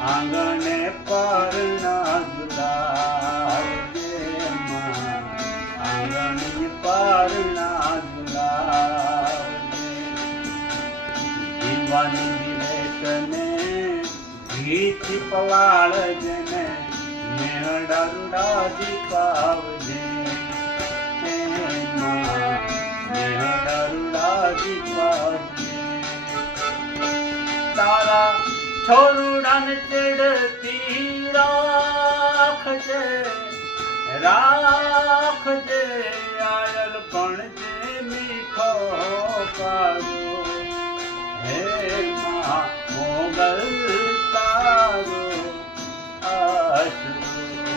આંગણે પરણા ઝુલાવજે માં, આંગણે પરણા ઝુલાવજે. દીવાની વિવેકને ઘીથી પલાળજે ને નેહડા રૂડા દીપાવજે માં, નેહડા રૂડા દીપાવજે. તારા છોરુડાને ચડતી રાખજે, રાખજે આયલ ભણજે મીઠો પાડો. હે માં મોગલ તારો આશરો.